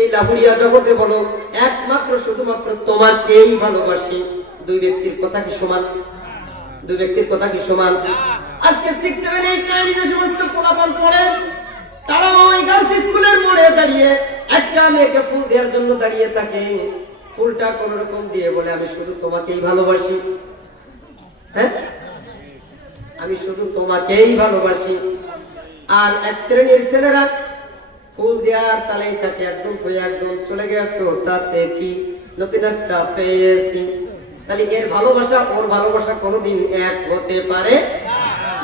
এই লাহুরিয়া জগতে বলো একমাত্র শুধুমাত্র তোমাকেই ভালোবাসি, দুই ব্যক্তির কথা কি সমান? দুই ব্যক্তির কথা কি সমান? আজকে 6, 7, 8, 9 যে সমস্ত পোলাপান পড়ে, তারা ওই গার্লস স্কুলের মোড়ে দাঁড়িয়ে একটা মেয়েকে ফুল দেওয়ার জন্য দাঁড়িয়ে থাকে, ফুলটা কোন রকম দিয়ে বলে আমি শুধু তোমাকেই ভালোবাসি। হ্যাঁ, আমি শুধু তোমাকেই ভালোবাসি। আর এক শ্রেণীর ছেলেরা ফুল দেওয়ার তালেই থাকে, একজন তুই একজন চলে গেছো, তাতে কি নতুন একটা পেয়েছি। তাহলে এর ভালোবাসা ওর ভালোবাসা কোনোদিন এক হতে পারে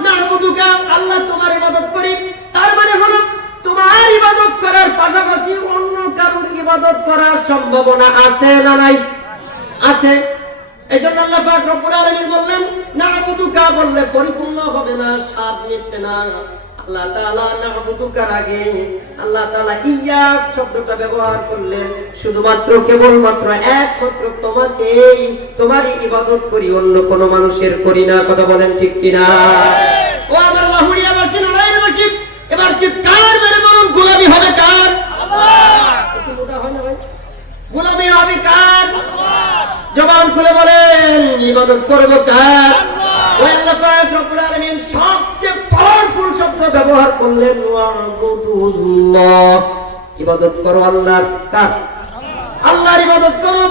না। আল্লাহ তোমার ইবাদত করি, তার মানে হলো তোমার ইবাদত করার পাশাপাশি অন্য কারোর ইবাদত করার সম্ভাবনা আছে না নাই? আছে। এইজন্য আল্লাহ পাক রব্বুল আলামিন বললেন না'বুদুকা বললে পরিপূর্ণ হবে না, স্বাদ মিটবে না। আল্লাহ তাআলা না'বুদুকার আগে আল্লাহ তাআলা ইয়া শব্দটা ব্যবহার করলেন শুধুমাত্র কেবলমাত্র একমাত্র তোমাকেই, তোমারই ইবাদত করি, অন্য কোনো মানুষের করি না। কথা বলেন ঠিক কিনা? ও আমার লাহুরিয়াবাসী, নড়াইলবাসী, এবার চিৎকার মেরে বলুন গোলামি হবে কার? আল্লাহ। একটু মোটা হয় না ভাই? গোলামি হবে কার? আল্লাহ। জবান খুলে বলেন ইবাদত করব কার? আল্লাহ। ওই আল্লাহ পাক রব্বুল আলামিন সবচেয়ে পাওয়ারফুল শব্দ ব্যবহার করলেন ওয়াবুদুল্লাহ, ইবাদত করো আল্লাহর। কার? আল্লাহর ইবাদত করো।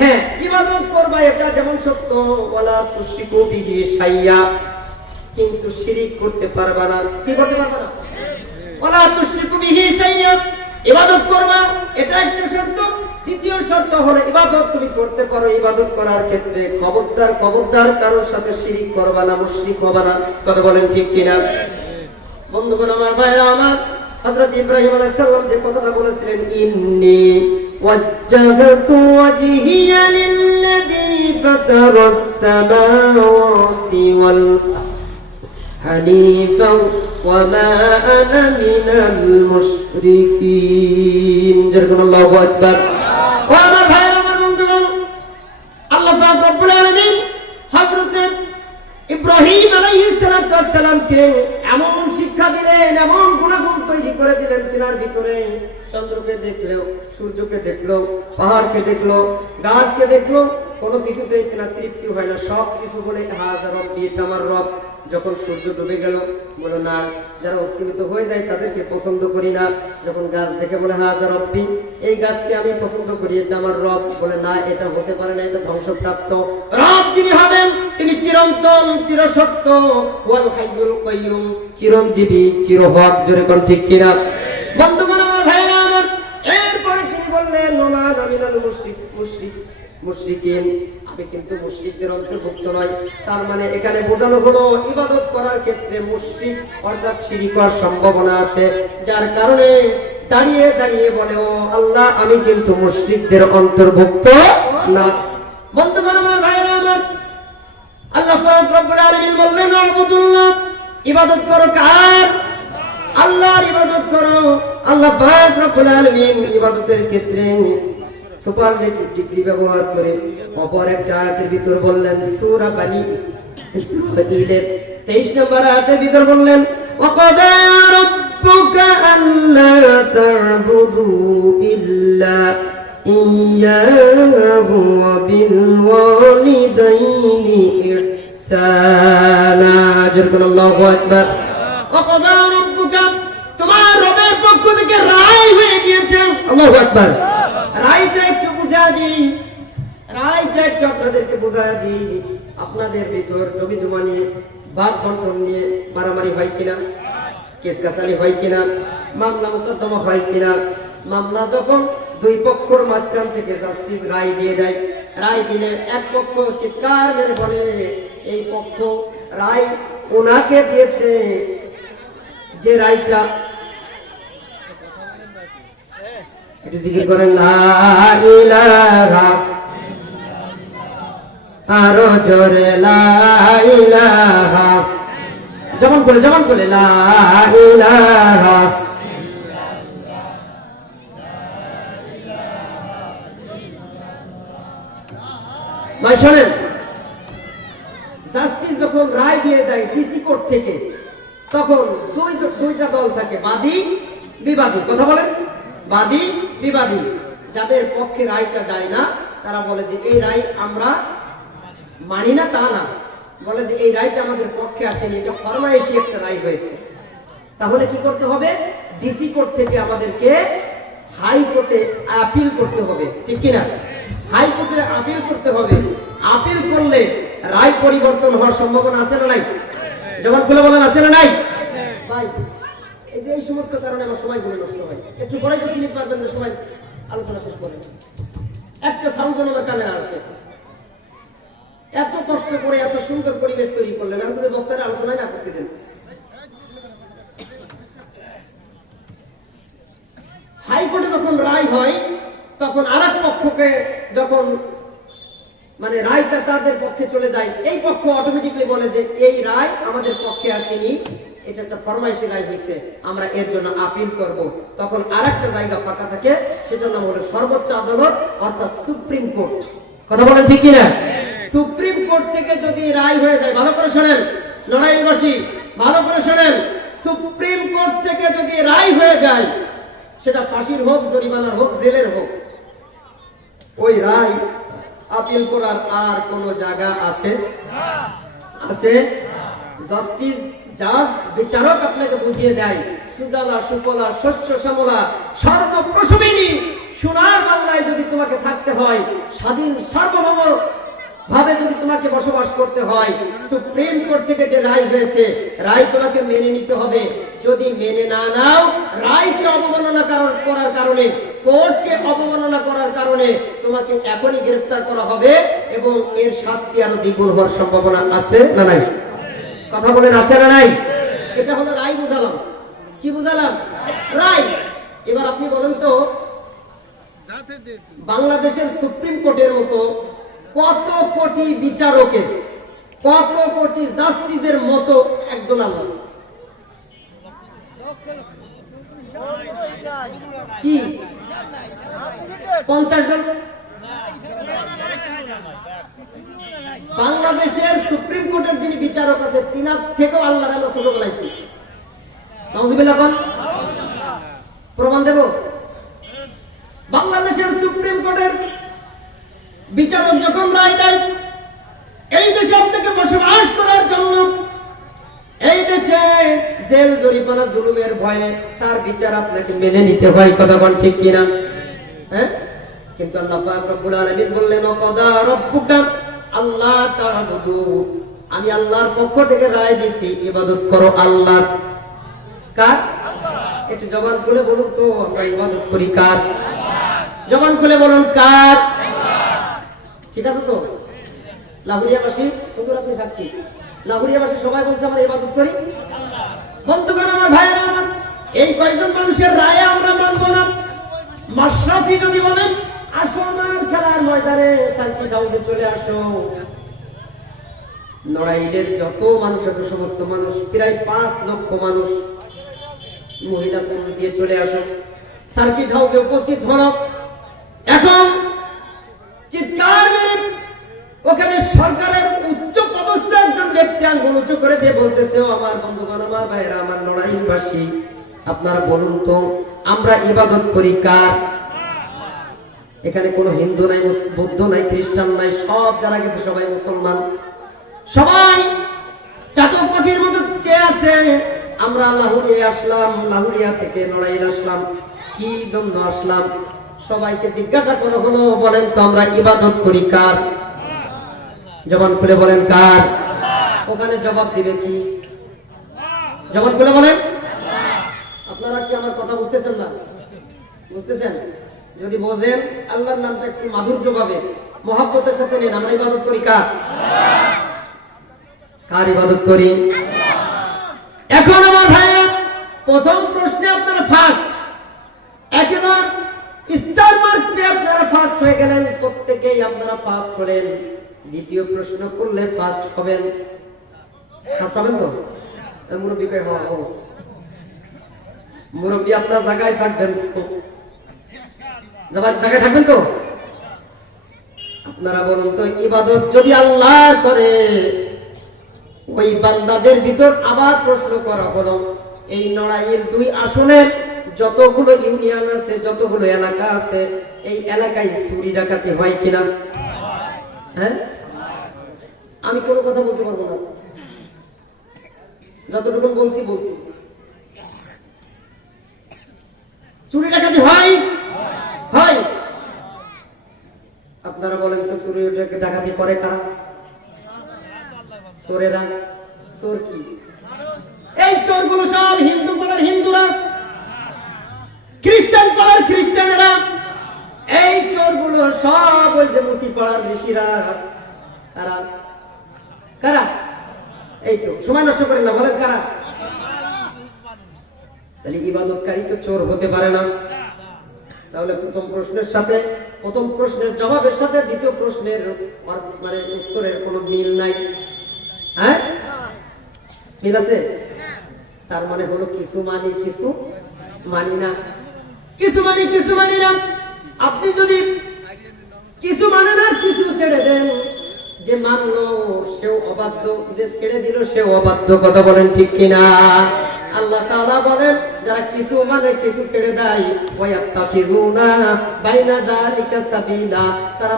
হ্যাঁ, ইবাদত করবা এটা যেমন সত্য, ওয়ালা তুশরিকু বিহি শাইয়া, কিন্তু শিরিক করতে পারবা না। কি করতে পারবা না? ওয়ালা তুশরিকু বিহি শাইয়া, ইবাদত করবা এটা একটা শর্ত। দ্বিতীয় শর্ত হলো ইবাদত তুমি করতে পারো, ইবাদত করার ক্ষেত্রে খবরদার খবরদার কারোর সাথে শিরিক করবা না, মুশরিক হবা না। কথা বলেন ঠিক কিনা? বন্ধুগণ আমার, ভাইরা আমার, হযরত ইব্রাহিম আলাইহিস সালাম যে কথাটা বলেছিলেন ইন্নী ওয়াজ্জাহতু ওয়াজহিয়া লিল্লাযী ফাতারাস সামাওয়াতি ওয়াল হানিফা ওয়া মা আনা মিনাল মুশরিকিন। যেরকম আল্লাহু আকবার। ও আমার ভাইরা আমার, বন্ধুগণ, আল্লাহ পাক রব্বুল আলামিন হযরত ইব্রাহিম আলাইহিস সালামকে এমন শিক্ষা দিলেন, এমন গুণাগুণ তৈরি করে দিলেন তিনার ভিতরে। চন্দ্রকে দেখলো, সূর্যকে দেখলো, পাহাড়কে দেখলো, গাছকে দেখলো, কোনো কিছুতেই তিনার তৃপ্তি হয় না। সব কিছু বলে হাযা রব্বি, এটা আমার রব। যখন সূর্য ডুবে গেল বলে না, যারা অস্তমিত হয়ে যায় তাদেরকে পছন্দ করি না। যখন গাছ দেখে বলে হাযা রব্বি, এই গাছকে আমি পছন্দ করি, এটা আমার রব। বলে না, এটা হতে পারে না, এটা ধ্বংসপ্রাপ্ত। রব যিনি হবেন তিনি চিরন্তন, চিরসত্য, ওয়াল হাইয়ুল কাইয়ুম, চিরঞ্জীবী, চিরহক। জোরে কোন ঠিক কিনা? বন্ধুগণ আমার, ভাইরা আমার, এরপরে তিনি বললেন ওমা আমিনাল মুশরিকিন, আমি কিন্তু মুশরিকদের অন্তর্ভুক্ত নই। তার মানে এখানে বোঝানো হলো ইবাদত করার ক্ষেত্রে মুশরিক অর্থাৎ শিরিক হওয়ার সম্ভাবনা আছে, যার কারণে দাঁড়িয়ে দাঁড়িয়ে বলে ও আল্লাহ আমি কিন্তু মুশরিকদের অন্তর্ভুক্ত না। বন্ধুগণ আমার, ভাইরা আমার, আল্লাহ পাক রব্বুল আলামিন বললেন আবুদুল্লাহ, ইবাদত করো কার? আল্লাহর ইবাদত করো। আল্লাহ পাক রব্বুল আলামিন ইবাদতের ক্ষেত্রে সুপারলেটিভ ডিগ্রি ব্যবহার করে অপর একটা আয়াতের ভিতর বললেন, সূরা বানী ইসরাঈলের 23 নম্বর আয়াতের ভিতর বললেন ওয়াকাদা রাব্বুকা আল্লা তা'বুদু ইল্লা ইয়্যাহু ওয়া বিল ওয়ালিদাইনি ইহসানা। যেরকম আল্লাহু আকবার। ওয়াকাদা রাব্বুকা, তোমার রবের পক্ষ থেকে রায় হয়ে গিয়েছে। আল্লাহু আকবার। রায়টা একটু বুঝায় দিই, রায়টা একটু আপনাদেরকে বুঝায় দিই। আপনাদের ভিতর জমি জমা নিয়ে, ভাগ বন্টন নিয়ে মারামারি হয় কিনা? কেস কাছারি হয় কিনা? মামলা মোকদ্দমা হয় কিনা? মামলা যখন দুই পক্ষের মাঝখান থেকে জাস্টিস রায় দিয়ে দেয়, রায় দিলে এক পক্ষ চিৎকার মেরে বলে এই পক্ষ রায় ওনাকে দিয়েছে, যে রায়টা একটু জিকির করেন লা ইলাহা, আরো জোরে লা ইলাহা, যেমন করে লা ইলাহা। ভাই শোনেন, জাস্টিস যখন রায় দিয়ে দেয় ডিসি কোর্ট থেকে, তখন দুইটা দল থাকে, বাদী বিবাদী। কথা বলেন, বাদী বিবাদী, যাদের পক্ষে রায়টা যায় না তারা বলে যে এই রায় আমরা মানি না, তা না, বলে যে এই রায়টা আমাদের পক্ষে আসেনি, এটা ফরমায়েশি একটা রায় হয়েছে। তাহলে কি করতে হবে? ডিসি কোর্ট থেকে আমাদেরকে হাইকোর্টে আপিল করতে হবে, ঠিক কিনা? হাইকোর্টে আপিল করতে হবে। আপিল করলে রায় পরিবর্তন হওয়ার সম্ভাবনা আছে না নাই? জবাব খুলে বলেন, আছে না নাই? ভাই এই যে এই সমস্ত কারণে আমার সময়গুলো নষ্ট হয়। একটু পরে তো স্লিপ পারবেন না, সময় আলোচনা শেষ করে একটা সাউন্ড যেন আমার কানে আসে। এত কষ্ট করে এত সুন্দর পরিবেশ তৈরি করলেন, আমি যদি বক্তারা আলোচনায় না করতে দেন। হাইকোর্টে যখন রায় হয় তখন আরেক পক্ষকে যখন মানে রায়টা তাদের পক্ষে চলে যায়, এই পক্ষ অটোমেটিকলি বলে যে এই রায় আমাদের পক্ষে আসেনি, এটা একটা ফরমাইশি রায় হয়েছে, আমরা এর জন্য আপিল করব। তখন আরেকটা জায়গা ফাঁকা থাকে, সেটার নাম হলো সর্বোচ্চ আদালত, অর্থাৎ সুপ্রিম কোর্ট। কথা বলেন ঠিক কিনা? সুপ্রিম কোর্ট থেকে যদি রায় হয়ে যায়, ভালো করে শোনেন নড়াইলবাসী, ভালো করে শোনেন, সুপ্রিম কোর্ট থেকে যদি রায় হয়ে যায়, সেটা ফাঁসির হোক, জরিমানার হোক, জেলের হোক, ওই রায় আপিল করার আর কোন জায়গা আছে? আছে? জাস্টিস জাজ বিচারক আপনাকে বুঝিয়ে দেয়, সুজলা সুফলা শস্য শ্যামলা সর্বপ্রসবিনী সোনার বাংলায় যদি তোমাকে থাকতে হয়, স্বাধীন সার্বভৌম ভাবে যদি তোমাকে বসবাস করতে হয়, সুপ্রিম কোর্ট থেকে যে রায় হয়েছে, রায় তোমাকে মেনে নিতে হবে। যদি মেনে না নাও, রায়কে অবমাননা করার কারণে, কোর্টকে অবমাননা করার কারণে তোমাকে এখনই গ্রেফতার করা হবে এবং এর শাস্তি আরো দ্বিগুণ হওয়ার সম্ভাবনা আছে না নাই? কথা বলেন, আছে না নাই? এটা হলো রায় বুঝালাম। কি বুঝালাম? রায়। এবার আপনি বলেন তো, বাংলাদেশের সুপ্রিম কোর্টের মতো কত কোটি বিচারকের, কত কোটি জাস্টিসের মতো একজন আল্লাহ কি 50 জন? বাংলাদেশের সুপ্রিম কোর্টের যিনি বিচারক আছে, তিনার থেকেও আল্লাহর আমরা ছোট বলাইছি। নাউজুবিল্লাহ কোন প্রমাণ দেব? বাংলাদেশের সুপ্রিম কোর্টের বিচারক যখন রায় দেয়, এই দেশে আপনাকে বসবাস করার জন্য, এই দেশে জেল জরিমানা জুলুমের ভয়ে তার বিচার আপনাকে মেনে নিতে হয়। কথা বল ঠিক কিনা? হ্যাঁ, কিন্তু আল্লাহ পাক রব্বুল আলামিন বললেন, ওয়াকাদা রাব্বুকা আল্লাহ তা'বুদু, আমি আল্লাহর পক্ষ থেকে রায় দিয়েছি, ইবাদত করো আল্লাহর। কার? একটু জবান খুলে বলুন তো, আমরা ইবাদত করি কার? জবান খুলে বলুন কার? ঠিক আছে তো? লাহুরিয়াবাসী, হুজুর আপনি সাক্ষী, লাহুরিয়াবাসী সবাই বলছে আমরা ইবাদত করি আল্লাহ। বন্ধুগণ আমার, ভাইয়েরা আমার, এই কয়জন মানুষের রায়ে আমরা মানব না। মাশরাফি যদি বলেন আসো আমার খেলার ময়দানে, সার্কিট হাউসে চলে আসো, নড়াইলের যত মানুষ আছে, সমস্ত মানুষ, প্রায় 5 লক্ষ মানুষ, মহিলা পুরুষ দিয়ে চলে আসো, সার্কিট হাউসে উপস্থিত হন। এখন চিৎকার মেরে ওখানে সরকারের উচ্চ পদস্থ একজন ব্যক্তি আঙ্গুল উঁচু করে দিয়ে বলতেছে, ও আমার বন্ধুগণ, আমার ভাইয়েরা, আমার নড়াইলবাসী, আপনারা বলুন তো আমরা ইবাদত করি কার? এখানে কোনো হিন্দু নাই, বৌদ্ধ নাই, খ্রিস্টান নাই, সব যারা গেছে সবাই মুসলমান, সবাই চাতক পাখির মতো চেয়ে আছে। আমরা লাহুরিয়া আসলাম, লাহুরিয়া থেকে নড়াইল আসলাম, কি জন্য আসলাম? সবাইকে জিজ্ঞাসা করা হলো, বলেন তো আমরা ইবাদত করি কার? জবান খুলে বলেন কার? ওখানে জবাব দিবে কি? জবান খুলে বলেন। আপনারা কি আমার কথা বুঝতেছেন না? বুঝতেছেন? যদি বোঝেন, আল্লাহর নামটা একটু মাধুর্য পাবে, মহব্বতের সাথে নেন। আমরা ইবাদত করি কার? কার ইবাদত করি? এখন আমার ভাইরা, প্রথম প্রশ্নে আপনারা ফার্স্ট, একেবারে স্টার মার্ক পেয়ে আপনারা ফার্স্ট হয়ে গেলেন, প্রত্যেকেই আপনারা ফার্স্ট হলেন। দ্বিতীয় প্রশ্ন করলে ফার্স্ট হবেন, ফার্স্ট হবেন তো? মুরব্বী কই হবো? মুরব্বী আপনার জায়গায় থাকবেন তো? জায়গায় থাকবেন তো? আপনারা বলুন তো, ইবাদত যদি আল্লাহ করে, ওই বান্দাদের ভিতর আবার প্রশ্ন করা হলো, এই নড়াইল 2 আসনের যতগুলো ইউনিয়ন আছে, যতগুলো এলাকা আছে, এই এলাকায় চুরি ডাকাতি হয় কিনা? হ্যাঁ, আমি কোনো কথা বলতে পারবো না, যতটুকু বলছি। চুরি ডাকাতি হয়? হয়। আপনারা বলেন তো চুরি ডাকাতি করে কারা? চোরেরা। চোর কি? এই চোরগুলো সব হিন্দু পাড়ার হিন্দুরা, খ্রিস্টান পাড়ার খ্রিস্টানেরা, এই চোরগুলো সব ওই যে মুসি পাড়ার ঋষিরা। কারা? কারা? এই তো, সময় নষ্ট করেন না, বলেন কারা? তাহলে ইবাদতকারী তো চোর হতে পারে না। তাহলে প্রথম প্রশ্নের জবাবের সাথে দ্বিতীয় প্রশ্নের মানে উত্তরের কোনো মিল নাই। হ্যাঁ, মিল আছে? তার মানে হলো কিছু মানি, কিছু মানি না। কিছু মানি, কিছু মানি না। আপনি যদি কিছু মানেন আর কিছু ছেড়ে দেন, যে মানলো সেও অবাধ্য, যে ছেড়ে দিল সেও অবাধ্য। কথা বলেন ঠিক কিনা? আল্লাহ তাআলা বলেন, যারা কিছু মানে কিছু ছেড়ে দেয়, ওয়ায়াত্তাখিজুনা বাইনা যালিকা সাবিলা, তারা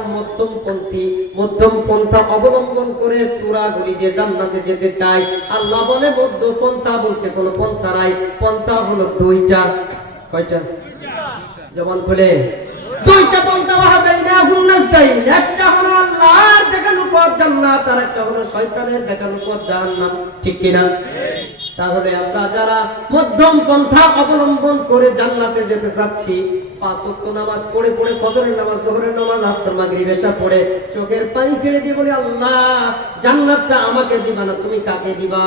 মধ্যম পন্থা অবলম্বন করে সূরাগুলি দিয়ে জান্নাতে যেতে চায়। আল্লাহ বলে মধ্য পন্থা বলতে কোনো পন্থা নাই, পন্থা হলো দুইটা। কয়টা? জবান খুলে। দুইটা পন্থা, ওয়াহাদাইনাহুম নাজদাইন। একটা হলো আল্লাহর দেখানো পথ জান্নাত, আর একটা হলো শয়তানের দেখানো পথ জাহান্নাম। ঠিক কিনা? তাহলে আমরা যারা মধ্যম পন্থা অবলম্বন করে জান্নাতে যেতে চাচ্ছি, 5 ওয়াক্ত নামাজ পড়ে ফজরের নামাজ, যোহরের নামাজ, আসর, মাগরিব, এশা পড়ে চোখের পানি ছেড়ে দিয়ে বলি, আল্লাহ জান্নাতটা আমাকে দিবা না, তুমি কাকে দিবা?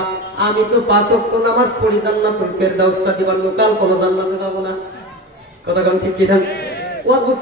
আমি তো 5 ওয়াক্ত নামাজ পড়ি, জান্নাতুল ফেরদাউসটা দিবা, লোকাল কোনো জান্নাতে যাব না। কথা কোন ঠিক কিনা?